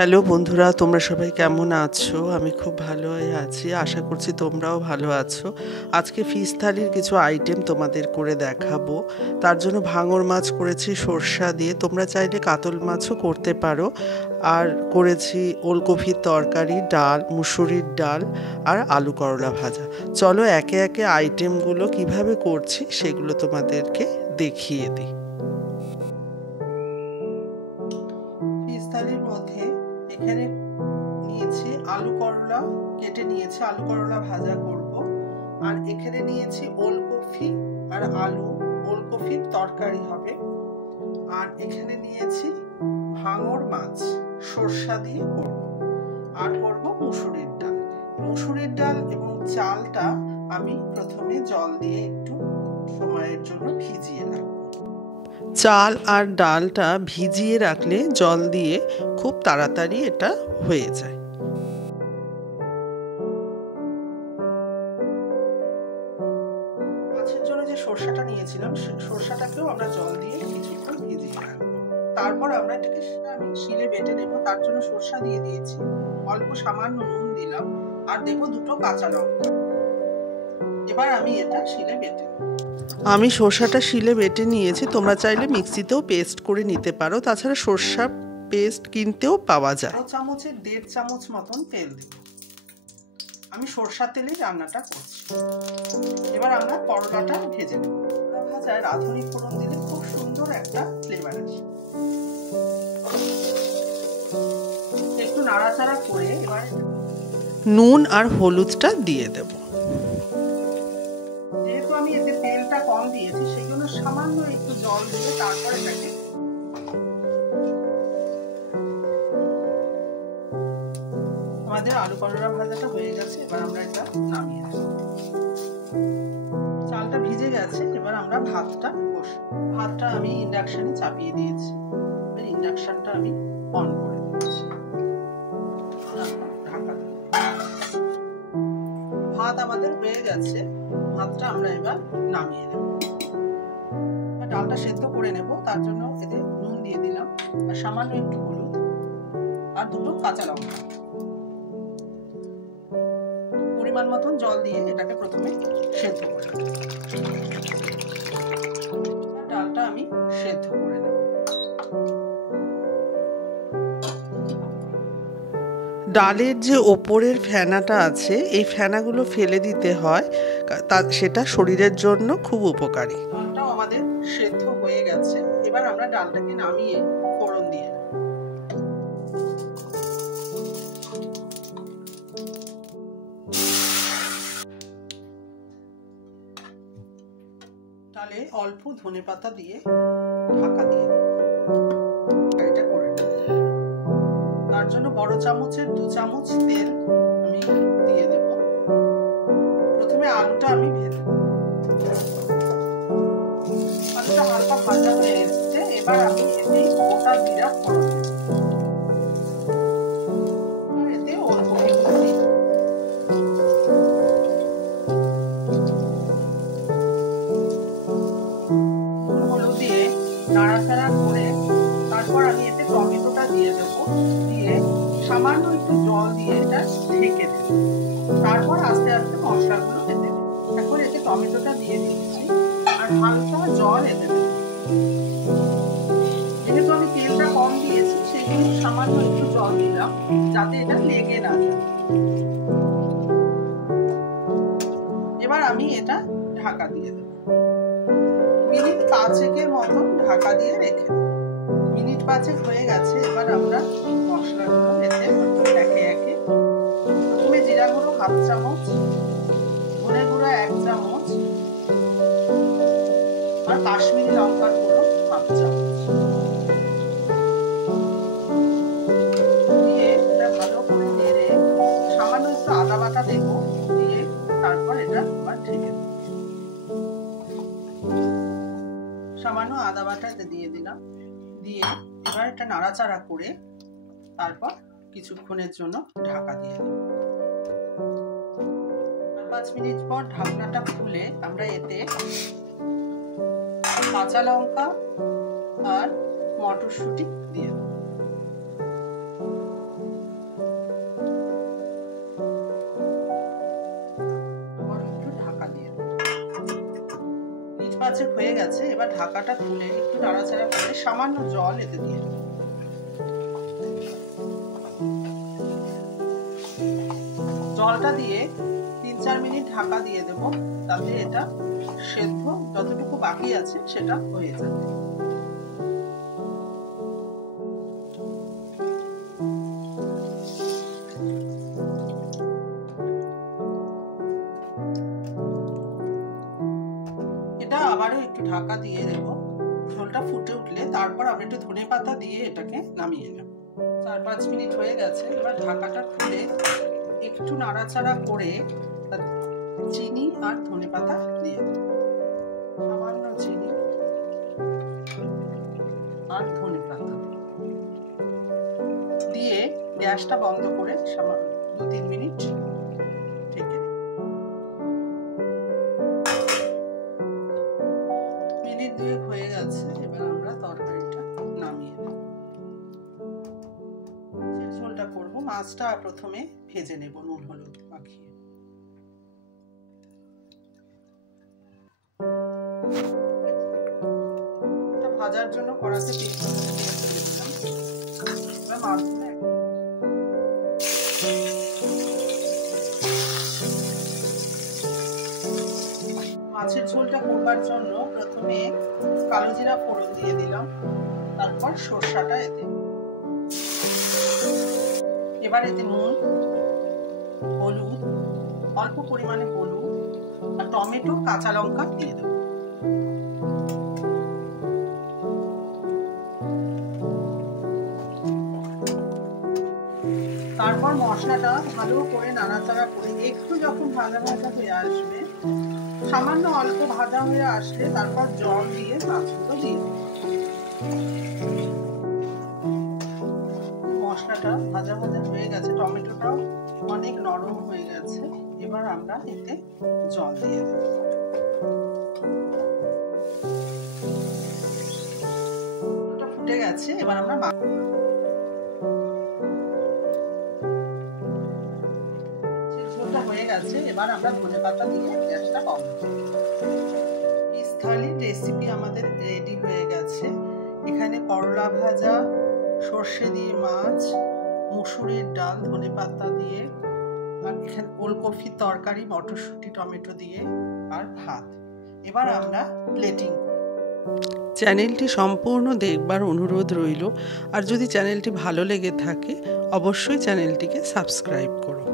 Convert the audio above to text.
Hello বন্ধুরা, তোমরা সবাই কেমন আছো? আমি খুব ভালোই আছি, আশা করছি তোমরাও ভালো আছো। আজকে ফিশ থালির কিছু আইটেম তোমাদের করে দেখাবো। তার জন্য ভাঙর মাছ করেছি সর্ষা দিয়ে, তোমরা চাইলে কাতল মাছও করতে পারো। আর করেছি ওলকপির তরকারি, ডাল, মুসুরির ডাল আর আলু করলা ভাজা। চলো একে একে আইটেমগুলো কিভাবে করছি সেগুলো তোমাদেরকে দেখিয়ে দিই। ফিশ থালির মধ্যে এখানে নিয়েছি আলু করলা, কেটে নিয়েছি, আলু করলা ভাজা করব। আর এখানে নিয়েছি ওলকপি আর আলু, ওলকপির তরকারি হবে। আর এখানে নিয়েছি ভাঙর মাছ, সর্ষা দিয়ে করব। আর করব মুসুরির ডাল। মুসুরির ডাল এবং চালটা আমি প্রথমে জল দিয়ে একটু সময়ের জন্য ভিজিয়ে রাখবো। চাল আর ডালটা ভিজিয়ে রাখলে জল দিয়ে খুব তাড়াতাড়ি এটা হয়ে যায়। মাছের জন্য যে সরষাটা নিয়েছিলাম, সরষাটাকেও আমরা জল দিয়ে কিছুক্ষণ ভিজিয়ে রাখবো। তারপর আমরা এটাকে আমি শিলে বেটে নেব। তার জন্য সরষা দিয়ে দিয়েছি, অল্প সামান্য নুন দিলাম, আর দেবো দুটো কাঁচা লঙ্কা। এবার আমি এটা শিলে বেটে নেব। আমি সরষাটা শিলে বেটে নিয়েছি, তোমরা চাইলে মিক্সিতেও পেস্ট করে নিতে পারো। তাছাড়া সরষা পেস্ট কিনতেও পাওয়া যায়। 1 চামচের 1.5 চামচ মতন তেল দেব। আমি সরষার তেলেই রান্নাটা করছি। এবার আমরা করলাটা ভেজে নেব। ভাজায় রাঁধুনি ফোড়ন দিলে খুব সুন্দর একটা ফ্লেভার আসে। একটু নাড়াচাড়া করে এবার নুন আর হলুদটা দিয়ে দেব। যেহেতু আমি এতে তেলটা কম দিয়েছি, সেই জন্য সামান্য একটু জল দিয়ে তারপর এটাকে আমাদের আলু করলা ভাজাটা হয়ে গেছে। এবার আমরা এটা নামিয়ে নেব। চালটা ভিজে গেছে, এবার আমরা ভাতটা বসাবো। ভাতটা আমি ইন্ডাকশনে চাপিয়ে দিয়েছি। এবার ইন্ডাকশনটা আমি অন করে দিচ্ছি। ঢাকা। ভাত আমাদের হয়ে গেছে, ভাতটা আমরা এবার নামিয়ে নেব। ডালটা সেদ্ধ করে নেব, তার জন্য এতে নুন দিয়ে দিলাম, আর সামান্য একটু হলুদ, আর দুটো কাঁচা লঙ্কা। পরিমাণ মতন জল দিয়ে এটাকে প্রথমে সেদ্ধ করে নেব। ডালটা আমি সেদ্ধ করে নেব। ডালের যে ওপরের ফেনাটা আছে, এই ফেনাগুলো ফেলে দিতে হয়, সেটা শরীরের জন্য খুব উপকারী। ডালটাও আমাদের সেদ্ধ হয়ে গেছে। এবার আমরা ডালটাকে নামিয়ে ফোড়ন দিয়ে নেব। ডালে অল্প ধনেপাতা দিয়ে ঢাকা দিয়ে দেব। এটা করে নেব। তার জন্য বড় চামচের 2 চামচ তেল আমি দিয়ে দেব। প্রথমে আলুটা আমি ভেজে নেব। আলুটা হালকা ভাজা হয়ে এসেছে, এবার আমি এতে গোটা জিরা ফোড়ন দেব। এতে ওলকপিগুলো দিই। নুন হলুদ দিয়ে নাড়াচাড়া করে তারপর আমি এতে টমেটোটা দিয়ে দেব। দিয়ে সামান্য একটু জল দিয়ে এটা ঢেকে দেব। তারপর আস্তে আস্তে মশলাগুলো এতে দেব। এখন এতে টমেটোটা দিয়ে দিচ্ছি, আর হালকা জল এতে দেব। যেহেতু আমি তেলটা কম দিয়েছি, সেই জন্য সামান্য একটু জল দিলাম, যাতে এটা লেগে না যায়। এবার আমি এটা ঢাকা দিয়ে দেব। মিনিট 5-এর মতন ঢাকা দিয়ে রেখে দেব। মিনিট 5 হয়ে গেছে। এবার আমরা মশলাগুলো এতে একে একে, প্রথমে জিরা গুঁড়ো 1/2 চামচ, ধনে গুঁড়ো 1 চামচ, আর কাশ্মীরি লঙ্কার গুঁড়ো 1/2 চামচ দিয়ে এটা ভালো করে নেড়ে সামান্য একটু আদা বাটা দেব। দিয়ে তারপর এটা আবার ঢেকে দেব। সামান্য আদা বাটা দিয়ে দিলাম। দিয়ে এবার এটা নাড়াচাড়া করে তারপর কিছুক্ষণের জন্য ঢাকা দিয়ে দেব। 5 মিনিট পর ঢাকনাটা খুলে আমরা এতে কাঁচা লঙ্কা আর মটরশুঁটি দিয়ে দেব। পাঁচেক হয়ে গেছে। এবার ঢাকাটা খুলে একটু নাড়াচাড়া করে সামান্য জল এতে দিয়ে দেবো। জলটা দিয়ে 3-4 মিনিট ঢাকা দিয়ে দেবো, তাতে এটা সেদ্ধ যতটুকু বাকি আছে সেটা হয়ে যাবে। এটা আবারও একটু ঢাকা দিয়ে দেব। ঝোলটা ফুটে উঠলে তারপর আমরা একটু ধনেপাতা দিয়ে এটাকে নামিয়ে নেব। 4-5 মিনিট হয়ে গেছে। এবার ঢাকাটা খুলে একটু নাড়াচাড়া করে চিনি আর ধনেপাতা দিয়ে দেব। সামান্য চিনি আর ধনেপাতা দিয়ে গ্যাসটা বন্ধ করে 2-3 মিনিট ঢেকে দেব। মিনিট 2 হয়ে গেছে। এবার আমরা তরকারিটা নামিয়ে নেব। ঝোলটা করব, মাছটা প্রথমে ভেজে নেব নুন হলুদ মাখিয়ে। ভাজার জন্য কড়াতে তেল দিয়ে দিলাম। মাছের ঝোলটা করবার জন্য প্রথমে কালো জিরা ফোড়ন দিয়ে দিলাম, তারপর সরষাটা এতে। এবার এতে নুন, হলুদ, অল্প পরিমাণে হলুদ আর টমেটো, কাঁচা লঙ্কা দিয়ে দেব। তারপর মশলাটা ভালো করে নাড়াচাড়া করে একটু যখন ভাজা ভাজা হয়ে আসবে, সামান্য অল্প ভাজা হয়ে আসলে তারপর জল দিয়ে মাছগুলো দিয়ে দেব। মশলাটা ভাজা ভাজা হয়ে গেছে, টমেটোটাও অনেক নরম হয়ে গেছে। এবার আমরা এতে জল দিয়ে দেব। ফুটে গেছে। এবার আমরা হয়ে গেছে। এবার আমরা ধনেপাতা দিয়ে গ্যাসটা কম করব। পিস থালি রেসিপি আমাদের রেডি হয়ে গেছে। এখানে করলা ভাজা, সর্ষে দিয়ে মাছ, মুসুরির ডাল ধনেপাতা দিয়ে, আর এখানে ওলকপির তরকারি মটরশুঁটি টমেটো দিয়ে, আর ভাত। এবার আমরা প্লেটিং করি। চ্যানেলটি সম্পূর্ণ দেখবার অনুরোধ রইল। আর যদি চ্যানেলটি ভালো লেগে থাকে অবশ্যই চ্যানেলটিকে সাবস্ক্রাইব করো।